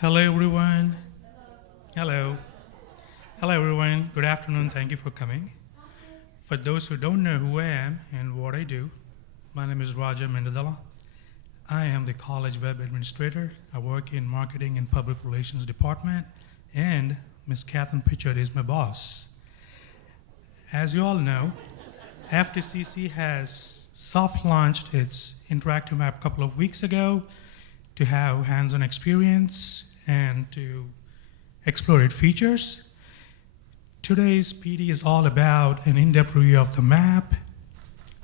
Hello, everyone. Hello. Hello, everyone. Good afternoon. Thank you for coming. For those who don't know who I am and what I do, my name is Mendadala. I am the college web administrator. I work in marketing and public relations department, and Ms. Catherine Pritchard is my boss. As you all know, FTCC has soft launched its interactive map a couple of weeks ago to have hands-on experience and to explore its features. Today's PD is all about an in-depth review of the map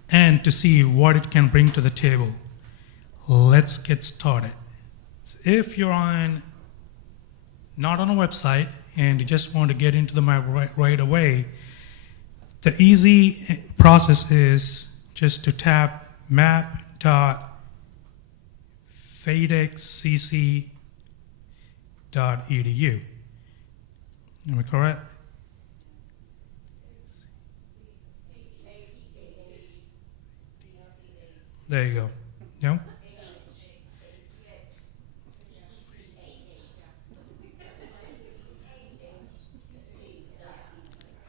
and to see what it can bring to the table. Let's get started. If you're not on a website and you just want to get into the map right away, the easy process is just to tap map.fayettecc.edu. Am I correct? There you go. No?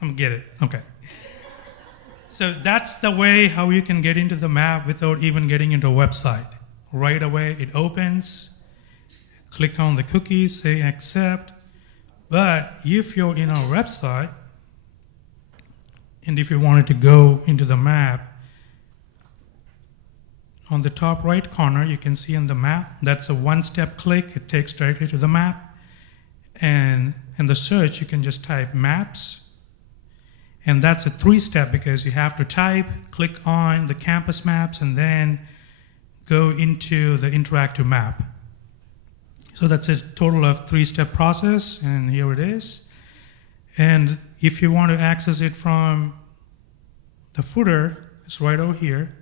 I'm gonna get it. Okay. So that's the way how you can get into the map without even getting into a website. Right away, it opens. Click on the cookies, say accept. But if you're in our website, and if you wanted to go into the map, on the top right corner, you can see on the map, that's a one-step click. It takes directly to the map. And in the search, you can just type maps. And that's a three-step because you have to type, click on the campus maps, and then go into the interactive map. So that's a total of three-step process, and here it is. And if you want to access it from the footer, it's right over here,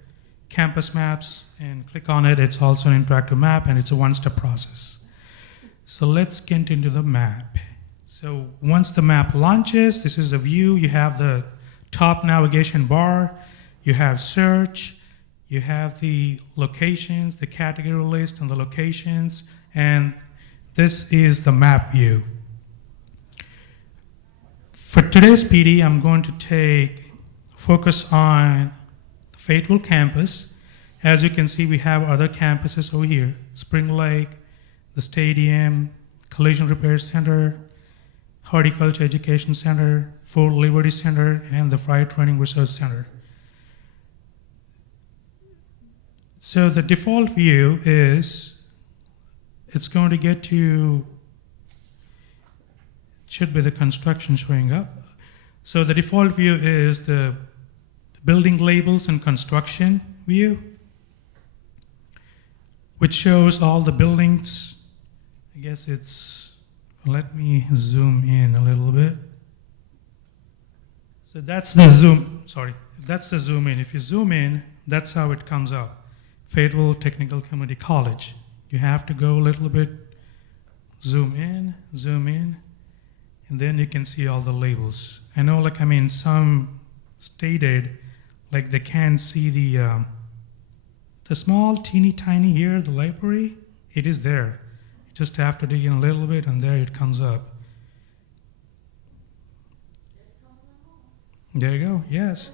campus maps, and click on it. It's also an interactive map, and it's a one-step process. So let's get into the map. So once the map launches, this is a view. You have the top navigation bar, you have search, you have the locations, the category list, and the locations, and this is the map view. For today's PD, I'm going to focus on the Fayetteville campus. As you can see, we have other campuses over here: Spring Lake, the Stadium, Collision Repair Center, Horticulture Education Center, Fort Liberty Center, and the Fire Training Research Center. So the default view is, it's going to get to, should be the construction showing up. So the default view is the building labels and construction view, which shows all the buildings. I guess let me zoom in a little bit. So that's the that's the zoom in. If you zoom in, that's how it comes up. Fayetteville Technical Community College. You have to go a little bit, zoom in, and then you can see all the labels. I know, some stated, they can't see the small, teeny tiny here, the library. It is there. You just have to dig in a little bit, and there it comes up. There you go. Yes,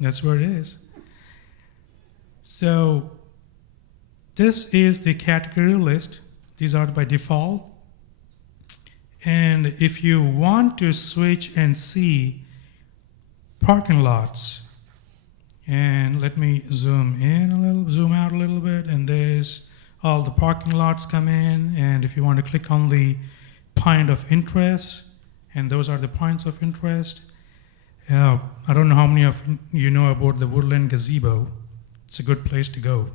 that's where it is. So this is the category list. These are by default. And if you want to switch and see parking lots, and let me zoom out a little bit, and there's all the parking lots come in, and if you want to click on the point of interest, and those are the points of interest. I don't know how many of you know about the Woodland Gazebo. It's a good place to go.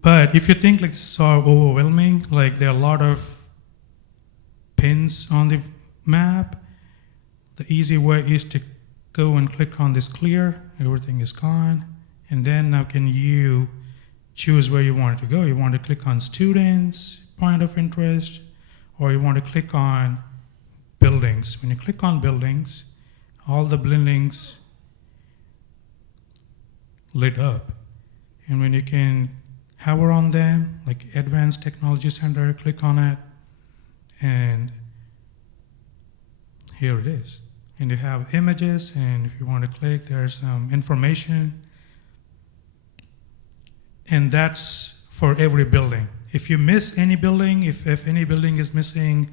But if you think this is so overwhelming, there are a lot of pins on the map, the easy way is to go and click on this clear, everything is gone, and then now can you choose where you want it to go. You want to click on students, point of interest, or you want to click on buildings. When you click on buildings, all the buildings lit up. And when you can hover on them, like Advanced Technology Center, click on it, and here it is. And you have images, and if you want to click, there's some information. And that's for every building. If you miss any building, if any building is missing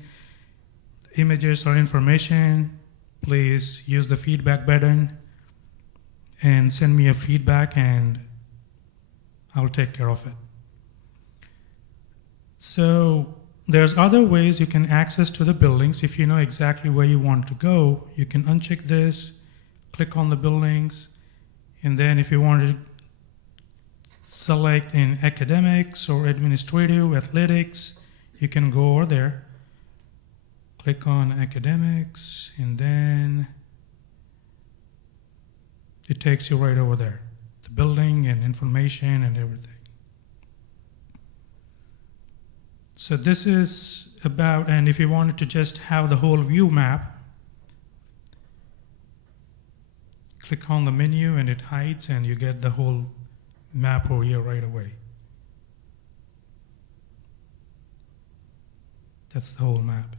images or information, please use the feedback button and send me a feedback, and I'll take care of it. So there's other ways you can access to the buildings. If you know exactly where you want to go, you can uncheck this, click on the buildings, and then if you want to select in academics or administrative, athletics, you can go over there, click on academics, and then it takes you right over there, the building and information and everything. So this is about, and if you wanted to just have the whole view map, click on the menu and it hides and you get the whole map over here right away. That's the whole map.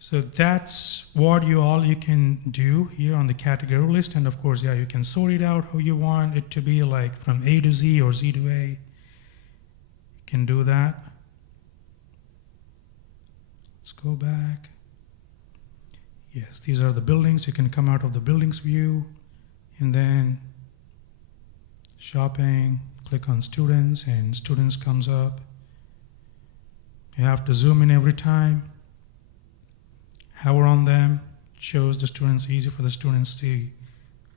So that's what you can do here on the category list. And of course, yeah, you can sort it out how you want it to be, like from A to Z or Z to A. You can do that. Let's go back. Yes, these are the buildings. You can come out of the buildings view and then shopping, click on students, and students comes up. You have to zoom in every time. Hover on them, shows the students, easy for the students to see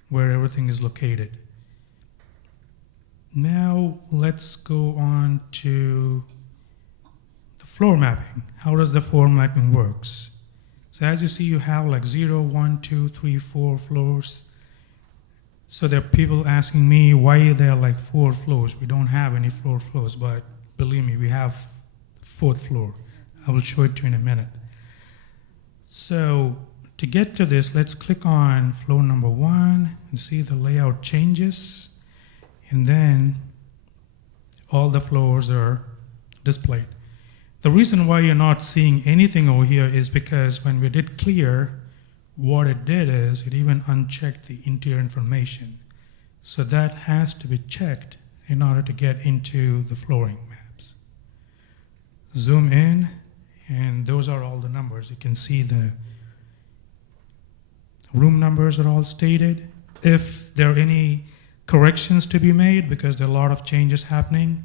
where everything is located. Now let's go on to the floor mapping. How does the floor mapping works? So as you see, you have like 0, 1, 2, 3, 4 floors. So there are people asking me why there are like 4 floors. We don't have any floors, but believe me, we have 4th floor. I will show it to you in a minute. So to get to this, let's click on floor number 1 and see the layout changes. And then all the floors are displayed. The reason why you're not seeing anything over here is because when we did clear, what it did is it even unchecked the interior information. So that has to be checked in order to get into the flooring maps. Zoom in, and those are all the numbers. You can see the room numbers are all stated. If there are any corrections to be made, because there are a lot of changes happening,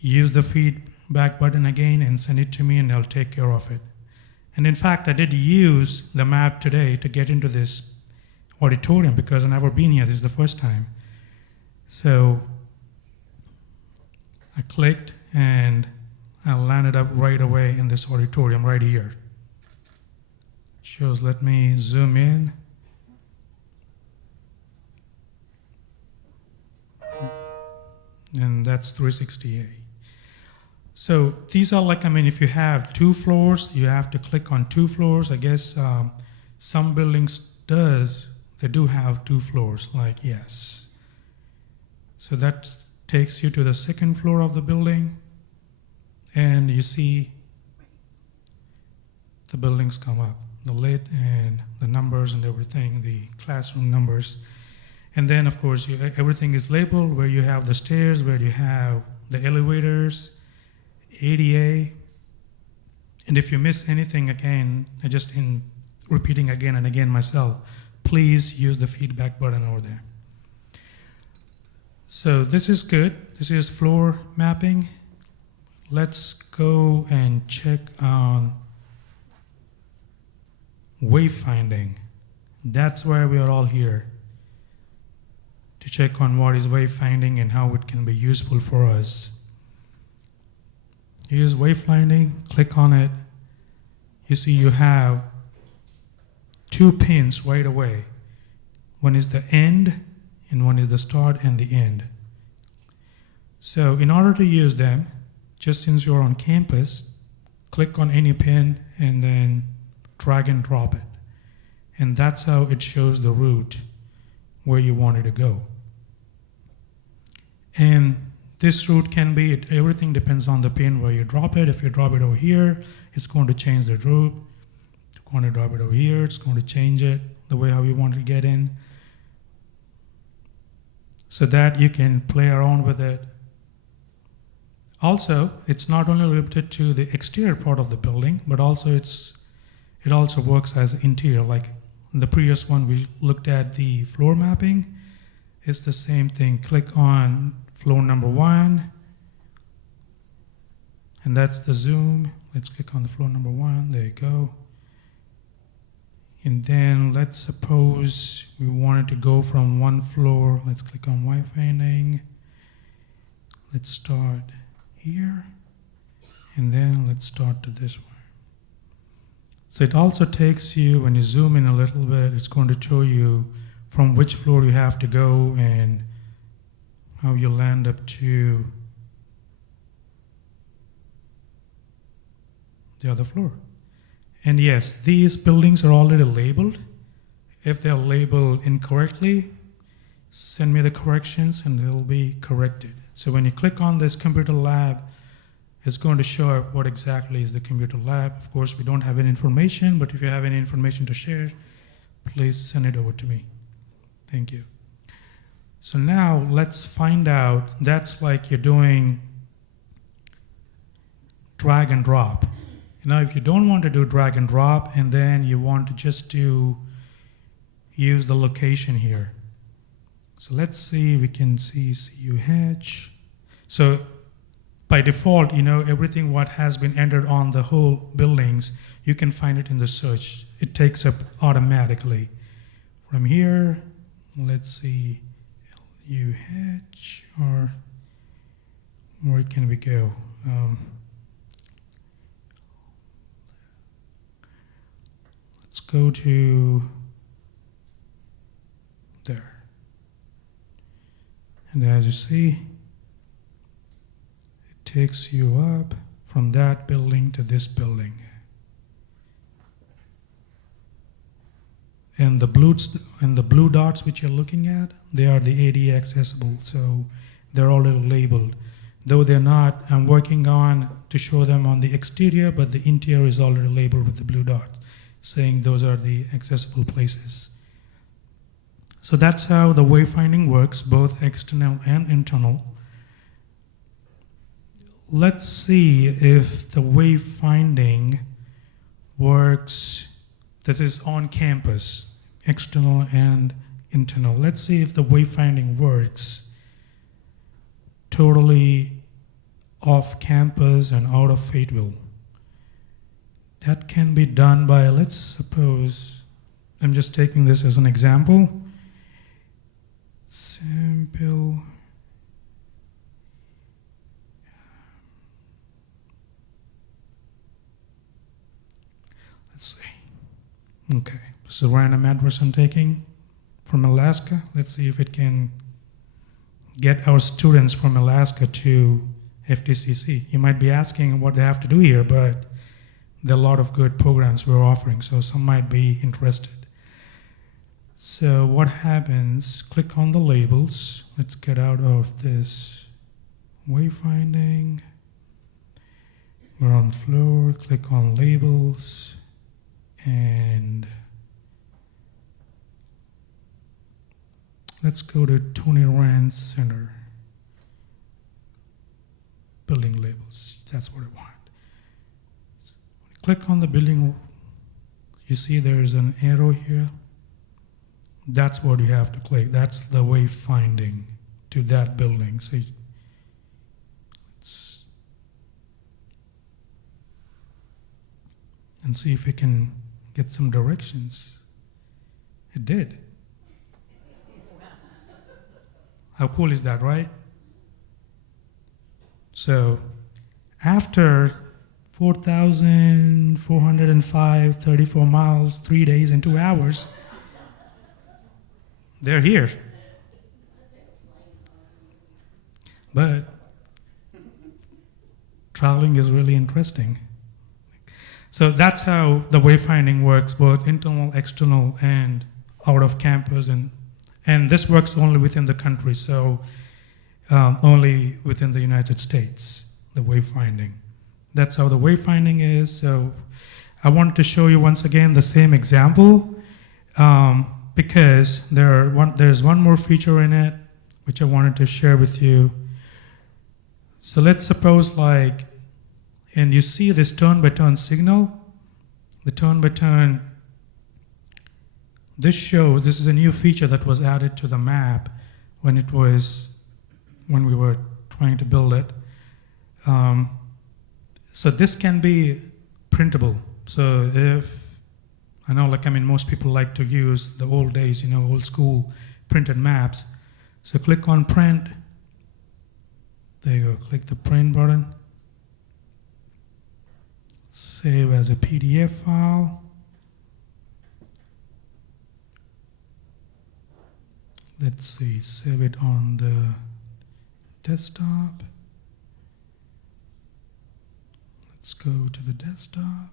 use the feedback button again and send it to me and I'll take care of it. And in fact, I did use the map today to get into this auditorium because I've never been here. This is the first time. So I clicked and I landed up right away in this auditorium right here. Shows, let me zoom in. And that's 368. So these are like, I mean, if you have 2 floors, you have to click on 2 floors. I guess some buildings they do have 2 floors, like yes. So that takes you to the 2nd floor of the building. And you see the buildings come up, the lit and the numbers and everything, the classroom numbers. And then, of course, everything is labeled, where you have the stairs, where you have the elevators, ADA. And if you miss anything, again, I just in repeating again and again myself, please use the feedback button over there. So this is good. This is floor mapping. Let's go and check on wayfinding. That's why we are all here, to check on what is wayfinding and how it can be useful for us. Here's wayfinding, click on it. You see you have 2 pins right away. One is the end and one is the start and the end. So in order to use them, just since you're on campus, click on any pin and then drag and drop it. And that's how it shows the route where you wanted to go. And This route can be, everything depends on the pin where you drop it. If you drop it over here, it's going to change the route. If you're going to drop it over here, it's going to change it the way how you want to get in. So that you can play around with it. Also, it's not only limited to the exterior part of the building, but also it also works as interior. Like in the previous one, we looked at the floor mapping. It's the same thing. Click on floor number 1, and that's the zoom. Let's click on the floor number 1. There you go. And then let's suppose we wanted to go from one floor. Let's click on wayfinding. Let's start here, and then let's start to this one. So it also takes you, when you zoom in a little bit, it's going to show you from which floor you have to go and how you land up to the other floor. And yes, these buildings are already labeled. If they're labeled incorrectly, send me the corrections and they'll be corrected. So when you click on this computer lab, it's going to show up what exactly is the computer lab. Of course, we don't have any information, but if you have any information to share, please send it over to me. Thank you. So now let's find out, that's like you're doing drag and drop. Now, if you don't want to do drag and drop, and then you want to just use the location here. So let's see, we can see CUH. So by default, everything what has been entered on the whole buildings, you can find it in the search. It takes up automatically. From here, let's see, LUH, or where can we go? Let's go to there. And as you see, it takes you up from that building to this building. And the blue dots which you're looking at, they are the ADA accessible, so they're already labeled. Though they're not, I'm working on to show them on the exterior, but the interior is already labeled with the blue dot, saying those are the accessible places. So that's how the wayfinding works, both external and internal. Let's see if the wayfinding works. This is on campus, external and internal. Let's see if the wayfinding works totally off campus and out of Fayetteville. That can be done by, let's suppose, I'm just taking this as an example. Sample. Let's see. Okay, this is a random address I'm taking from Alaska. Let's see if it can get our students from Alaska to FTCC. You might be asking what they have to do here, but there are a lot of good programs we're offering, so some might be interested. So what happens, click on the labels. Let's get out of this wayfinding. We're on floor, click on labels, and let's go to Tony Rand Center. Building labels, that's what I want. Click on the building, you see there's an arrow here. That's what you have to click. That's the wayfinding to that building. So and see if we can get some directions. It did. How cool is that, right? So after 4,405, 34 miles, 3 days and 2 hours, they're here. But traveling is really interesting. So that's how the wayfinding works, both internal, external, and out of campus. And this works only within the country. So only within the United States, the wayfinding. That's how the wayfinding is. So I wanted to show you once again the same example because there's one more feature in it which I wanted to share with you. So let's suppose and you see this turn-by-turn signal. The turn-by-turn, this is a new feature that was added to the map when we were trying to build it. So this can be printable. So most people like to use the old days, old school printed maps. So click on print. There you go, click the print button. Save as a PDF file. Let's see, save it on the desktop. Let's go to the desktop.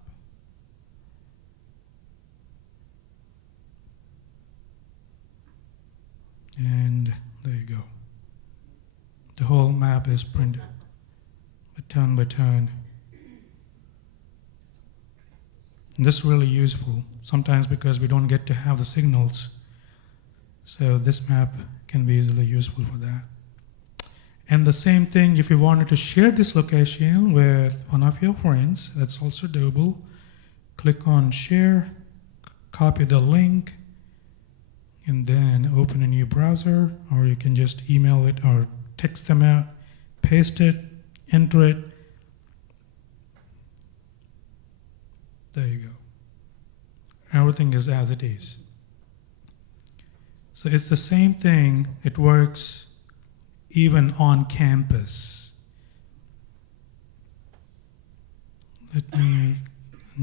And there you go. The whole map is printed, turn by turn. And this is really useful, sometimes because we don't get to have the signals. So this map can be easily useful for that. And the same thing, if you wanted to share this location with one of your friends, that's also doable. Click on share, copy the link, and then open a new browser, or you can just email it or text them out, paste it, enter it. There you go. Everything is as it is. So it's the same thing. It works even on campus. Let me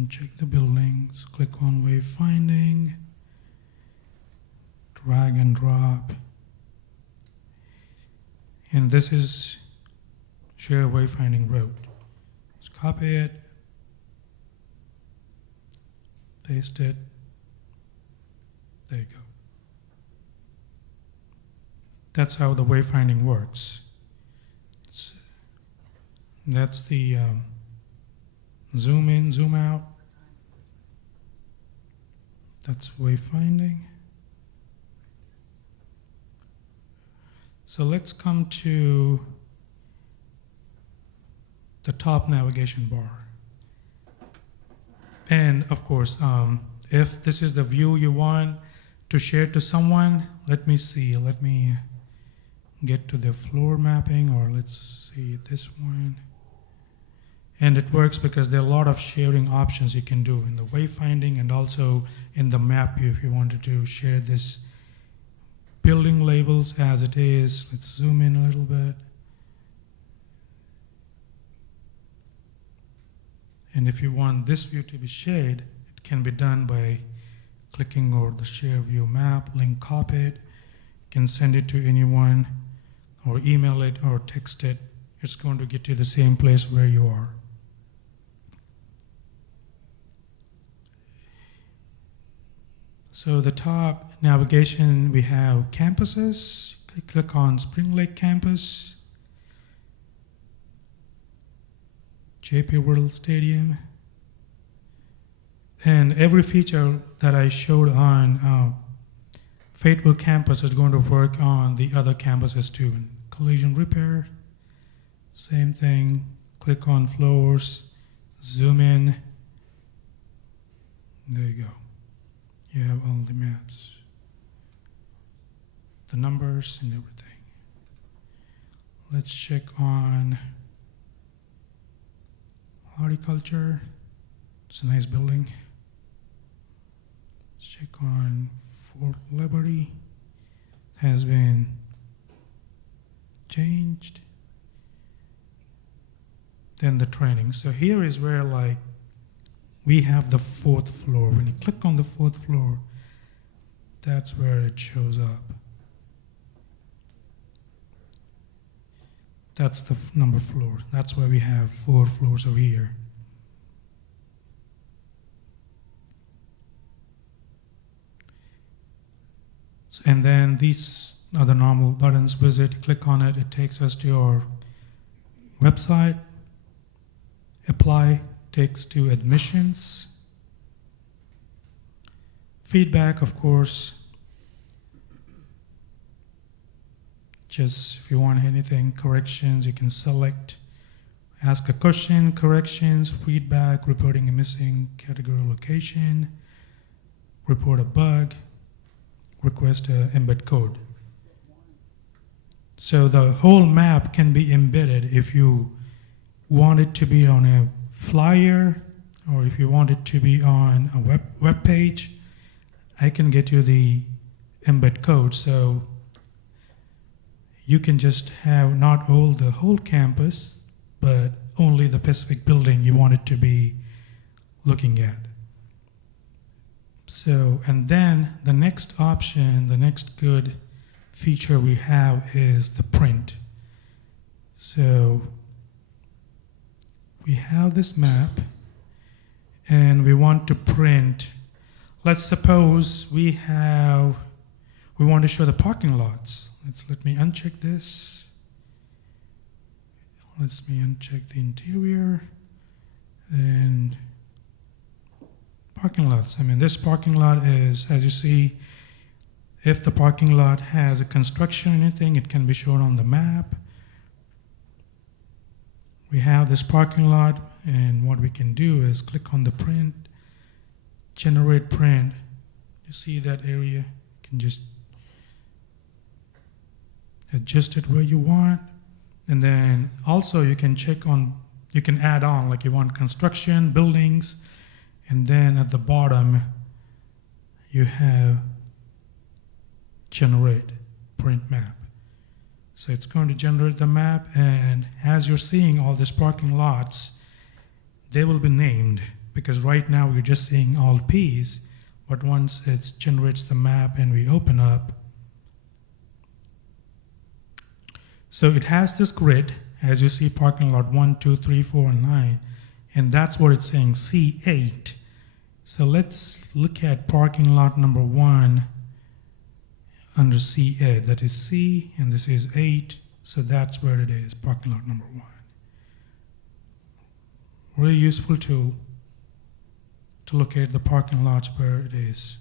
check the buildings. Click on wayfinding. Drag and drop. And this is share wayfinding route. Let's copy it. Paste it. There you go. That's how the wayfinding works. That's the zoom in, zoom out. That's wayfinding. So let's come to the top navigation bar. And of course, if this is the view you want to share to someone, let me see. Let me get to the floor mapping, or let's see this one. And it works because there are a lot of sharing options you can do in the wayfinding and also in the map view if you wanted to share this building labels as it is. Let's zoom in a little bit. And if you want this view to be shared, it can be done by clicking over the share view map, link copy it. You can send it to anyone or email it or text it. It's going to get you the same place where you are. So the top navigation, we have campuses. Click on Spring Lake campus, JP World Stadium. And every feature that I showed on Fayetteville campus is going to work on the other campuses too. Collision repair, same thing. Click on floors, zoom in. There you go. You have all the maps, the numbers and everything. Let's check on horticulture. It's a nice building. Let's check on Fort Liberty. Has been changed. Then the training. So here is where we have the 4th floor. When you click on the 4th floor, that's where it shows up. That's the number floor. That's why we have 4 floors over here. And then other normal buttons, visit, click on it, it takes us to our website. Apply takes to admissions. Feedback, of course, just if you want anything, corrections, you can select, ask a question, corrections, feedback, reporting a missing category location, report a bug, request a embed code. So the whole map can be embedded if you want it to be on a flyer or if you want it to be on a web page. I can get you the embed code, so you can just have not all the whole campus, but only the specific building you want it to be looking at. So, and then the next option, the next good feature we have is the print. So we have this map and we want to print. Let's suppose we want to show the parking lots. Let me uncheck this. Let me uncheck the interior and parking lots. I mean, this parking lot is, as you see, if the parking lot has a construction or anything, it can be shown on the map. We have this parking lot, and what we can do is click on the print, generate print. You see that area? You can just adjust it where you want. And then also you can check on, you can add on, like you want construction, buildings, and then at the bottom you have generate print map. So it's going to generate the map, and as you're seeing all these parking lots, they will be named, because right now we're just seeing all P's, but once it generates the map and we open up, so it has this grid, as you see, parking lot 1, 2, 3, 4, and 9, and that's what it's saying, C8. So let's look at parking lot number 1 under C8. That is C, and this is 8, so that's where it is, parking lot number 1. Really useful tool to locate the parking lots where it is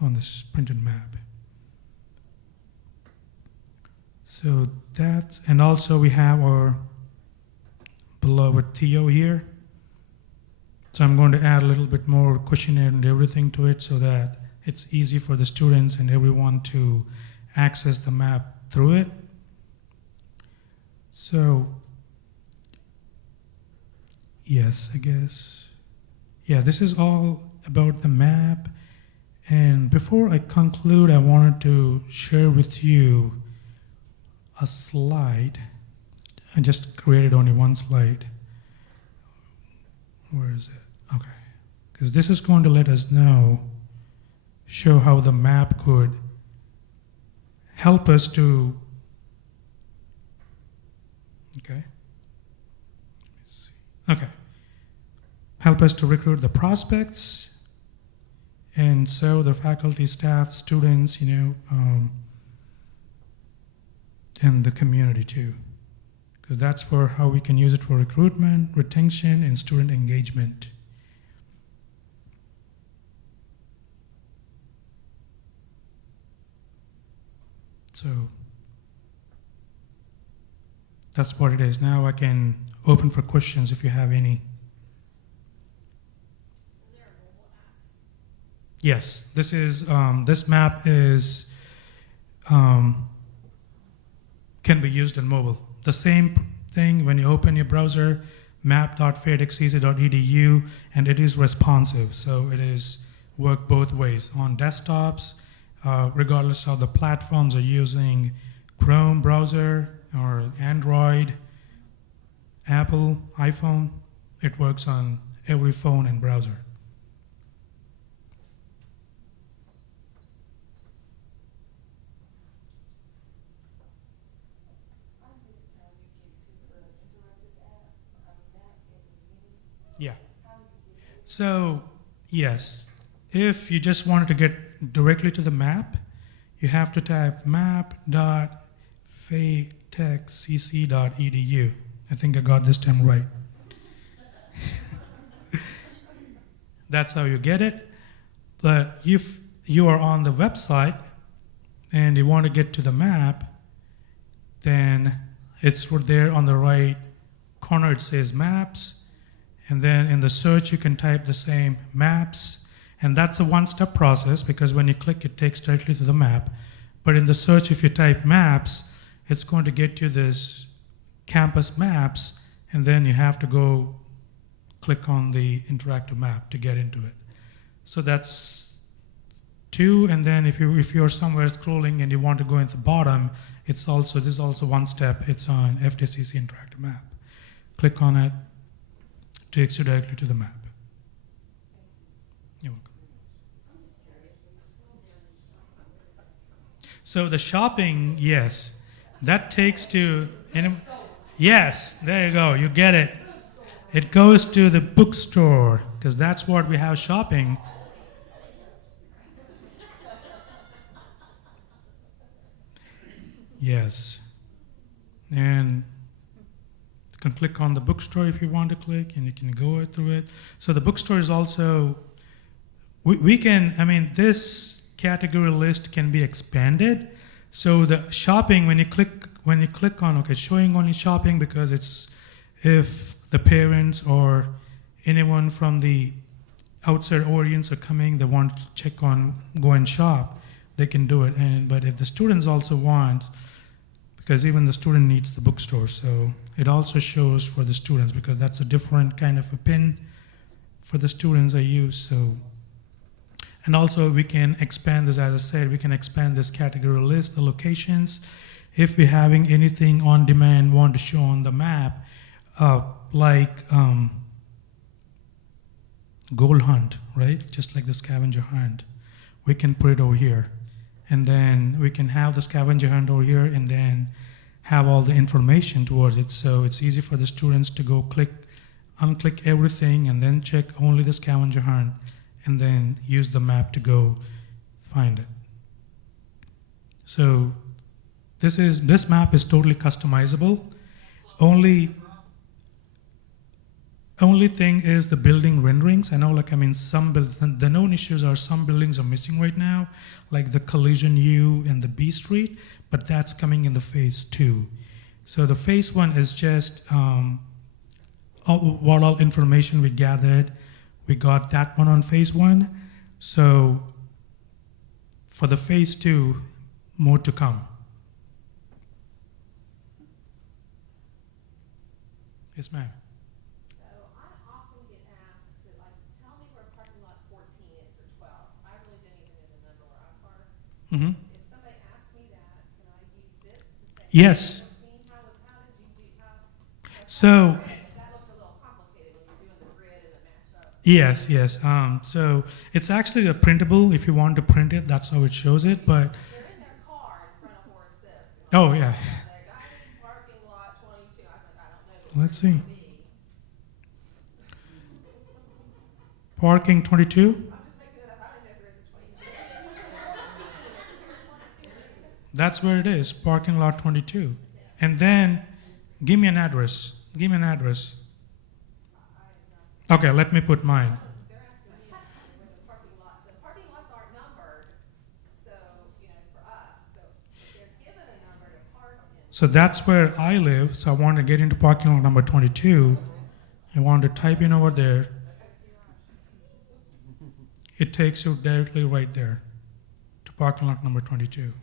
on this printed map. So that's, and also we have our beloved Theo here. So I'm going to add a little bit more questionnaire and everything to it so that it's easy for the students and everyone to access the map through it. So, yes, I guess. Yeah, this is all about the map. And before I conclude, I wanted to share with you a slide. I just created only one slide. Where is it? Okay. Because this is going to let us know, show how the map could help us to, help us to recruit the prospects, and so the faculty, staff, students, and the community too, because that's for how we can use it for recruitment, retention, and student engagement. So that's what it is. Now I can open for questions if you have any. Yes, this is this map is can be used in mobile. The same thing when you open your browser, map.fayettecc.edu, and it is responsive. So it is work both ways on desktops, regardless of the platforms are using Chrome browser or Android, Apple, iPhone. It works on every phone and browser. Yeah. So, yes, if you just wanted to get directly to the map, you have to type map.fayettecc.edu. I think I got this term right. That's how you get it. But if you are on the website and you want to get to the map, then it's right there on the right corner. It says maps. And then in the search, you can type the same maps. And that's a one-step process because when you click, it takes directly to the map. But in the search, if you type maps, it's going to get you this campus maps. And then you have to go click on the interactive map to get into it. So that's two. And then if you're somewhere scrolling and you want to go into the bottom, this is also one step. It's on FTCC interactive map. Click on it, takes you directly to the map. You're welcome. So the shopping, yes, that takes to, yes, there you go, you get it. It goes to the bookstore, because that's what we have shopping. Yes. And you can click on the bookstore if you want to click, and you can go through it. So the bookstore is also, this category list can be expanded. So the shopping, when you click on, okay, showing only shopping, because it's, if the parents or anyone from the outside audience are coming, they want to check on, go and shop, they can do it. But if the students also want, because even the student needs the bookstore, so it also shows for the students, because that's a different kind of a pin for the students I use. So, and also we can expand this, as I said, we can expand this category list, the locations. If we're having anything on demand, want to show on the map, like gold hunt, right? Just like the scavenger hunt, we can put it over here. And then we can have the scavenger hunt over here and then have all the information towards it. So it's easy for the students to go unclick everything and then check only the scavenger hunt and then use the map to go find it. So this map is totally customizable. Only thing is the building renderings. I know, the known issues are some buildings are missing right now, like the Collision U and the B Street, but that's coming in the phase 2. So the phase 1 is just what all information we gathered. We got that one on phase 1. So for the phase 2, more to come. Yes, ma'am. Mm-hmm. If somebody asks me that, can I use this to say, yes. How did you do? So that looks a little complicated when you're doing the grid and the matchup. Yes. So it's actually a printable. If you want to print it, that's how it shows it. But they're in their car in front of Horace this. Oh yeah. Parking lot 22. I don't know. Let's see. Parking 22. That's where it is, parking lot 22. And then, give me an address. Okay, let me put mine. The parking lots aren't numbered, so, for us, so they're given a number to park in. So that's where I live, so I want to get into parking lot number 22. I want to type in over there. It takes you directly right there to parking lot number 22.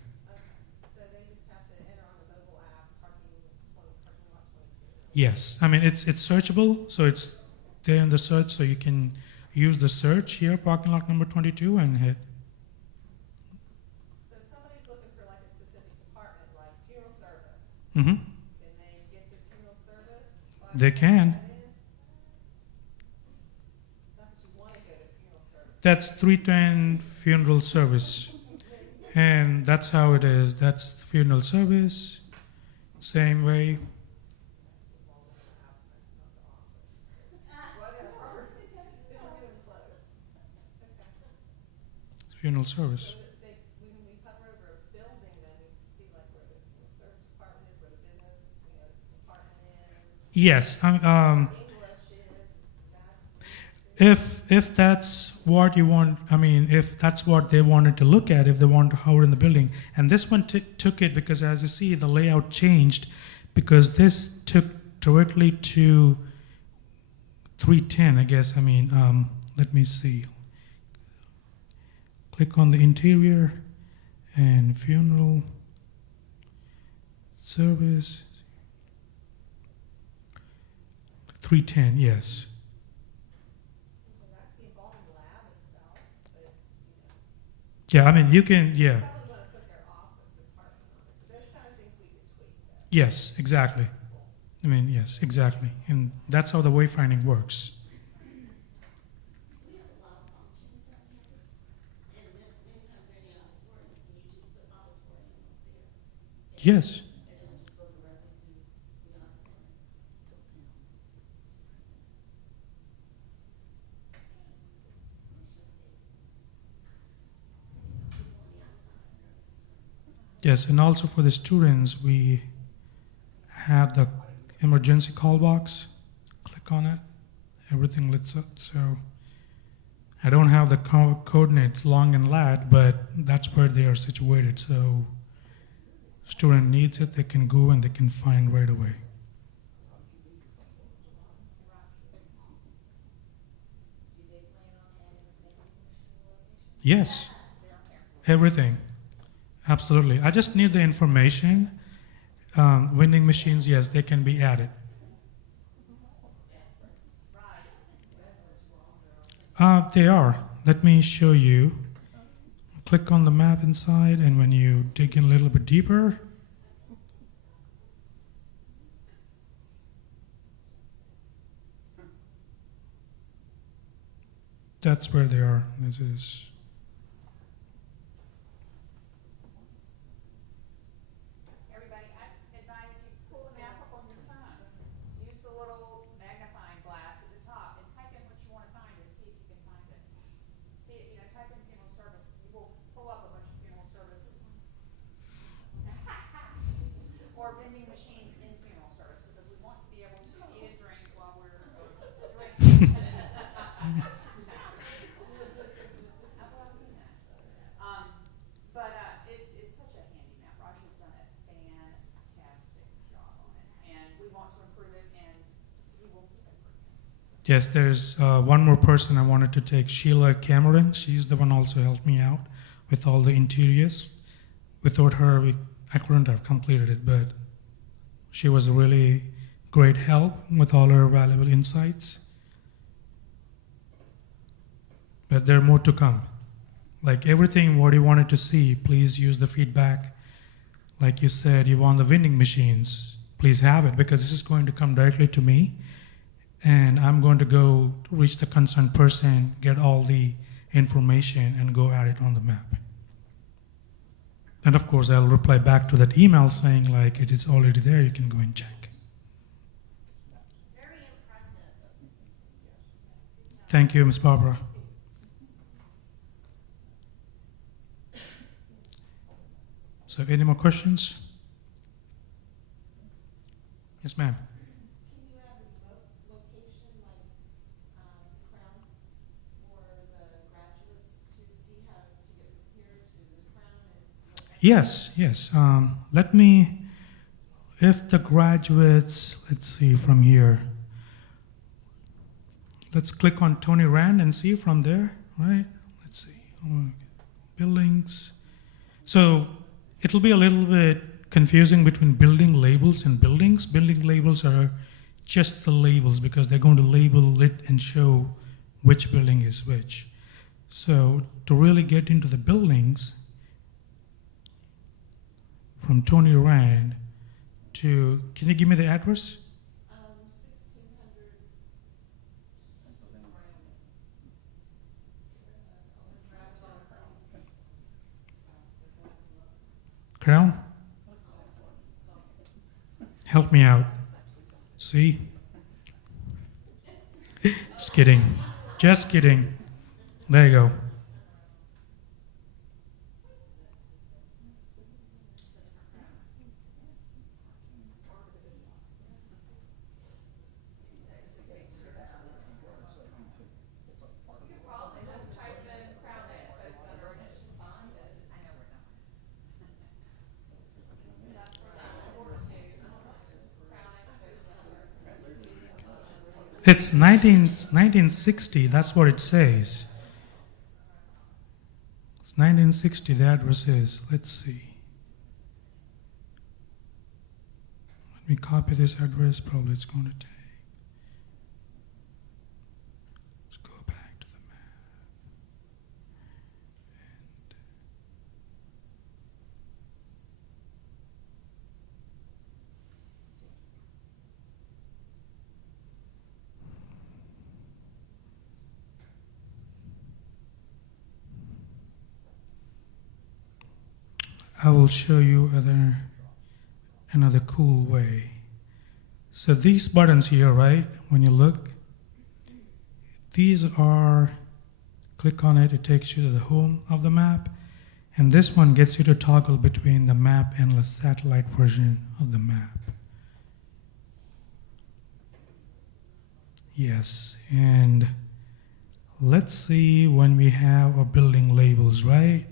Yes, it's searchable, so it's there in the search, so you can use the search here, parking lot number 22, and hit. So if somebody's looking for like a specific department, like funeral service, can they get to funeral service? They can. Not that you want to go to funeral service. That's 310 funeral service, and that's how it is. That's funeral service, same way. Funeral service. Yes. If that's what you want, I mean, if that's what they wanted to look at, if they want to hover in the building, and this one took it because, as you see, the layout changed because this took directly to 310, I guess. I mean, let me see. Click on the interior and funeral service. 310, yes. Yeah, I mean, you can, yeah. Yes, exactly. I mean, yes, exactly. And that's how the wayfinding works. Yes. Yes, and also for the students, we have the emergency call box. Click on it. Everything lights up. So I don't have the coordinates long and lat, but that's where they are situated. So student needs it, they can go and they can find right away. Yes, everything. Absolutely. I just need the information. Vending machines, yes, they can be added. They are. Let me show you. Click on the map inside, and when you dig in a little bit deeper, that's where they are. This is. Everybody, I advise you pull the map up on your phone. Use the little magnifying glass at the top and type in what you want to find and see if you can find it. See, type in funeral service. You will pull up a bunch of funeral service or vending machines in funeral service because we want to be able to eat and drink while we're drinking. It's such a handy map. Roger's done a fantastic job on it, and we want to improve it, and we will keep improving. Yes, there's one more person I wanted to take, Sheila Cameron. She's the one also helped me out with all the interiors. Without her, I couldn't have completed it, but she was a really great help with all her valuable insights. But there are more to come. Like everything, what you wanted to see, please use the feedback. Like you said, you want the vending machines, please have it because this is going to come directly to me. And I'm going to go reach the concerned person, get all the information, and go add it on the map. And of course, I'll reply back to that email saying like it is already there, you can go and check. Very impressive. Thank you, Ms. Barbara. So any more questions? Yes, ma'am. Can you have a remote location like Crown for the graduates to see how to get from here to the Crown? Yes. Let me, if the graduates, let's see from here. Let's click on Tony Rand and see from there, right? Let's see, buildings. So it'll be a little bit confusing between building labels and buildings. Building labels are just the labels because they're going to label it and show which building is which. So to really get into the buildings, from Tony Rand to, can you give me the address? 1600. Crown? Help me out. See? Just kidding. Just kidding. There you go. It's 1960, that's what it says. It's 1960, the address is. Let's see. Let me copy this address, probably it's going to take. Let's go back to the map. I will show you another cool way. So these buttons here, right, when you look, these are, click on it, it takes you to the home of the map, and this one gets you to toggle between the map and the satellite version of the map. Yes, and let's see when we have our building labels, right?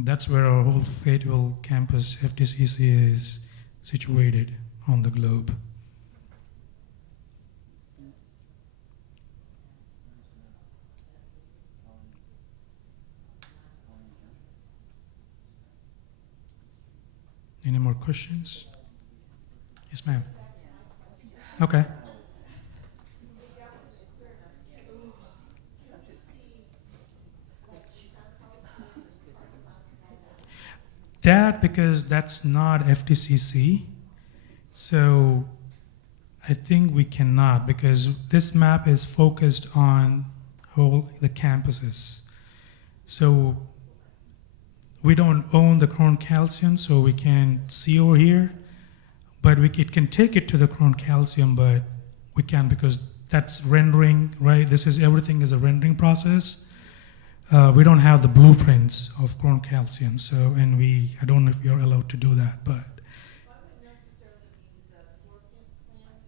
That's where our whole Fayetteville campus, FTCC, is situated on the globe. Any more questions? Yes, ma'am. Okay. That, because that's not FTCC, so I think we cannot, because this map is focused on all the campuses. So we don't own the Chrome Calcium, so we can't see over here, but it can take it to the Chrome Calcium, but we can't because that's rendering, right? Everything is a rendering process. We don't have the blueprints of Chrome Calcium, so, and I don't know if you're allowed to do that, but. Why wouldn't necessarily be the floor plans?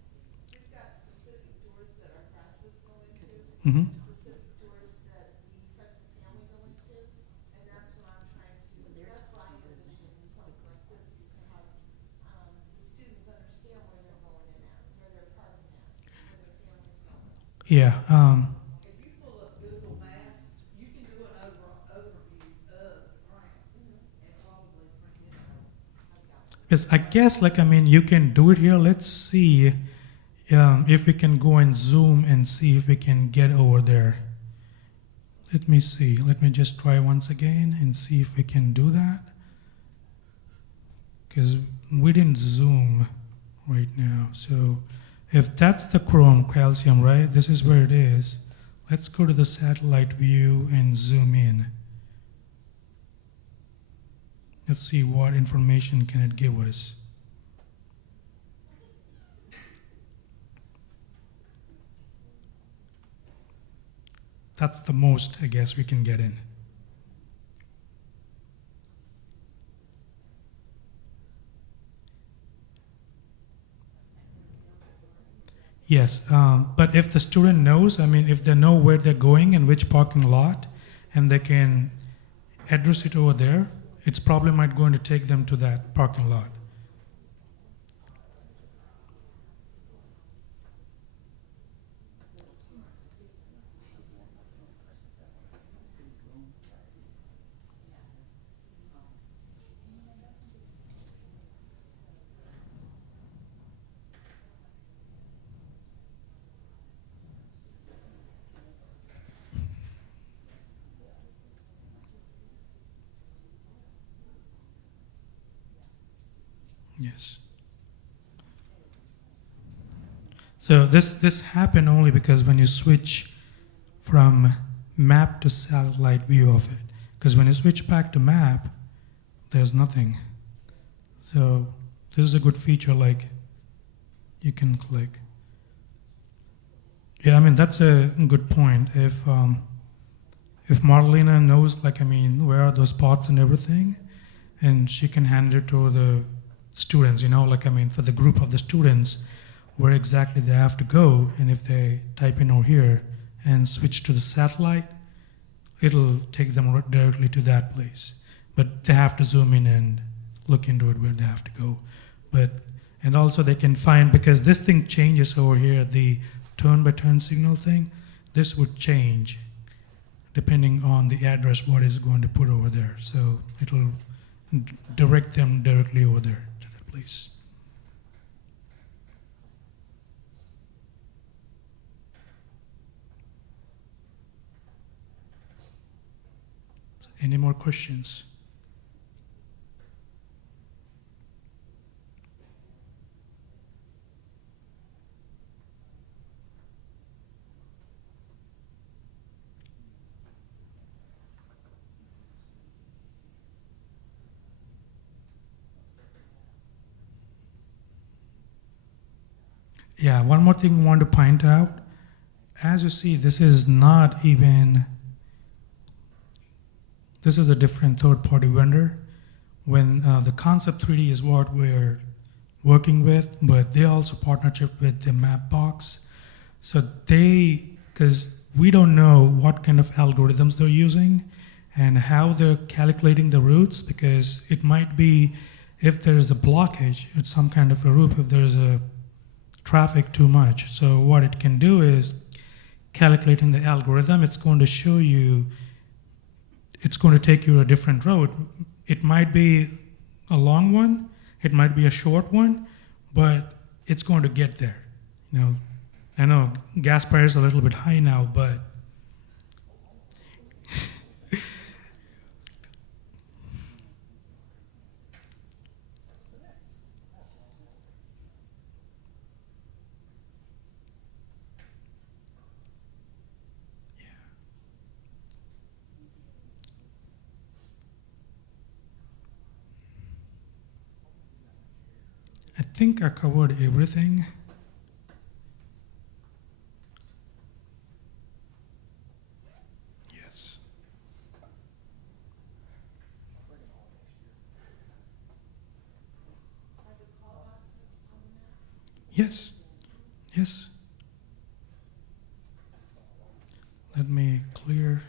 We've got specific doors that our graduates go into, specific doors that the friends and family go into, and that's what I'm trying to, that's why I envision something like this, is to have the students understand where they're going in at, where they're parking at, where their family's going. Yeah. If you pull up Google Maps, you can do an overview of the ground and probably print it out. Yes, I guess, you can do it here. Let's see if we can go and zoom and see if we can get over there. Let me see. Let me just try once again and see if we can do that. Because we didn't zoom right now. So if that's the Chrome Calcium, right, this is where it is. Let's go to the satellite view and zoom in. Let's see what information can it give us. That's the most, I guess, we can get in. Yes, but if the student knows, if they know where they're going and which parking lot, and they can address it over there, it's probably might going to take them to that parking lot. Yes. So this happened only because when you switch from map to satellite view of it, because when you switch back to map, there's nothing. So this is a good feature, like you can click. Yeah, that's a good point. If Marlena knows, where are those spots and everything, and she can hand it to the students, for the group of the students, where exactly they have to go. And if they type in over here and switch to the satellite, it'll take them directly to that place. But they have to zoom in and look into it where they have to go. And also they can find, because this thing changes over here, the turn-by-turn signal thing, this would change depending on the address, what is going to put over there. So it'll direct them directly over there to that place. Any more questions? Yeah, one more thing I want to point out. As you see, this is a different third-party vendor. When the Concept 3D is what we're working with, but they also partnership with the Mapbox. So because we don't know what kind of algorithms they're using and how they're calculating the routes, because it might be if there is a blockage at some kind of a route, if there's a traffic too much. So what it can do is calculating the algorithm, it's going to show you, it's going to take you a different road. It might be a long one, it might be a short one, but it's going to get there. I know gas prices are a little bit high now, but I think I covered everything. Yes. Are the call boxes on the map? Yes. Yes. Let me clear.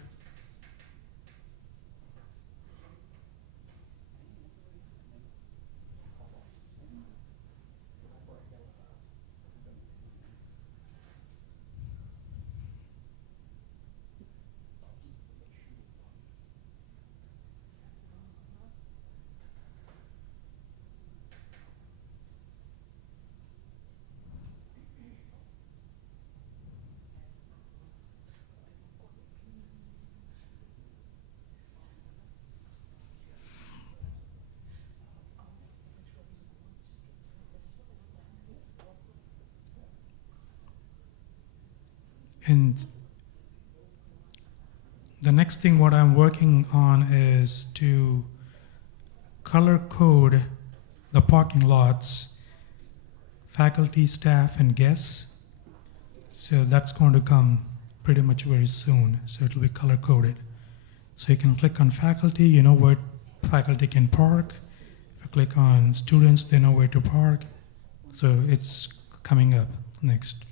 And the next thing what I'm working on is to color code the parking lots, faculty, staff, and guests. So that's going to come pretty much very soon. So it'll be color coded. So you can click on faculty, you know where faculty can park. If you click on students, they know where to park. So it's coming up next.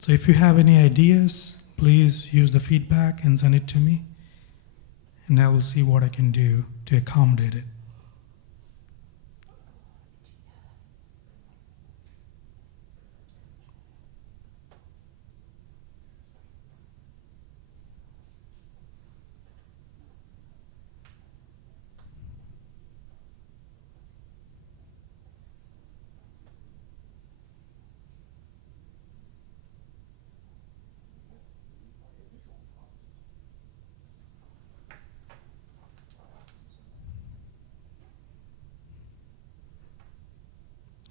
So if you have any ideas, please use the feedback and send it to me, and I will see what I can do to accommodate it.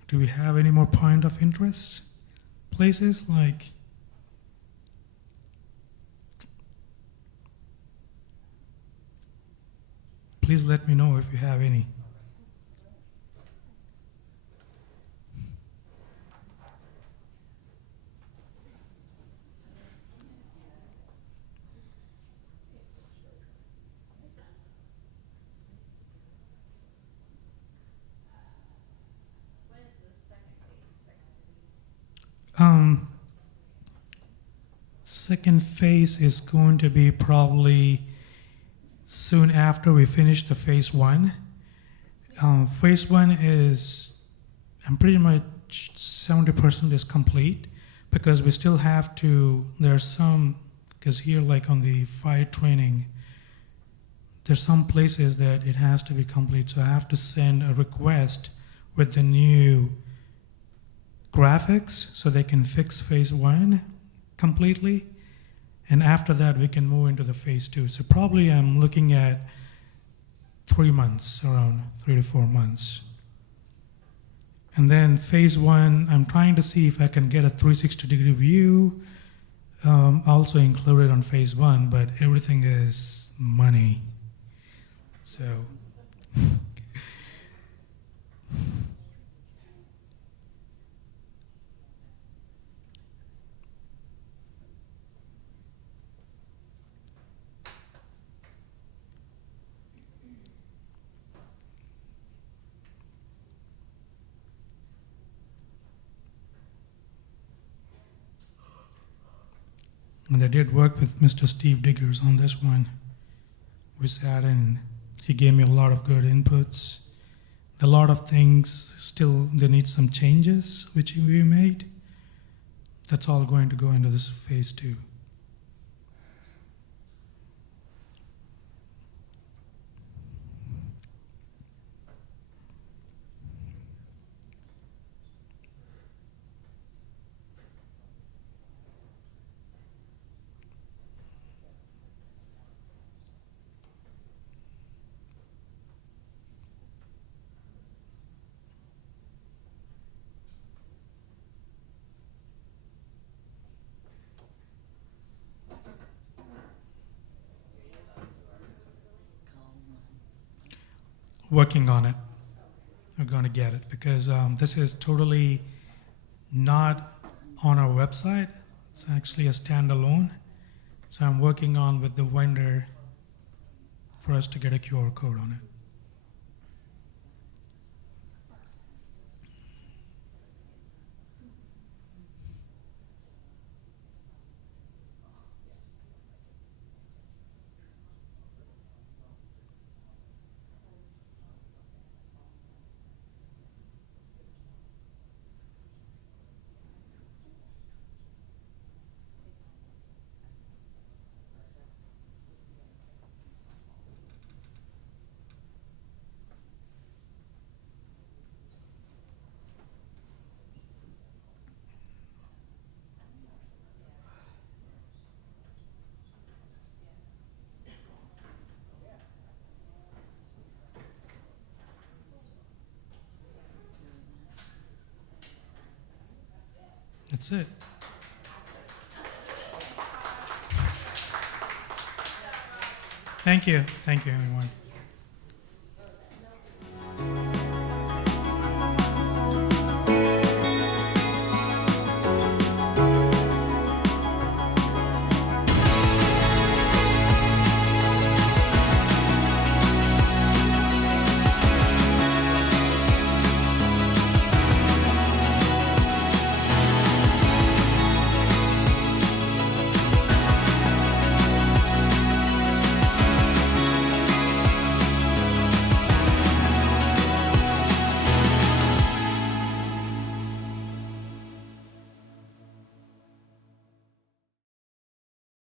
Do we have any more point of interest? Places like please let me know if you have any. second phase is going to be probably soon after we finish the phase one. Phase one is, I'm pretty much 70% is complete because we still have to, there's some, because here like on the fire training, there's some places that it has to be complete. So I have to send a request with the new graphics so they can fix phase one completely. And after that, we can move into the phase two. So probably I'm looking at 3 months, around 3 to 4 months. And then phase one, I'm trying to see if I can get a 360-degree view also included on phase one, but everything is money. So. And I did work with Mr. Steve Diggers on this one. We sat and he gave me a lot of good inputs. A lot of things still, they need some changes, which we made. That's all going to go into this phase two. Working on it. We're going to get it because this is totally not on our website. It's actually a standalone. So I'm working on with the vendor for us to get a QR code on it. That's it. Thank you. Thank you, everyone.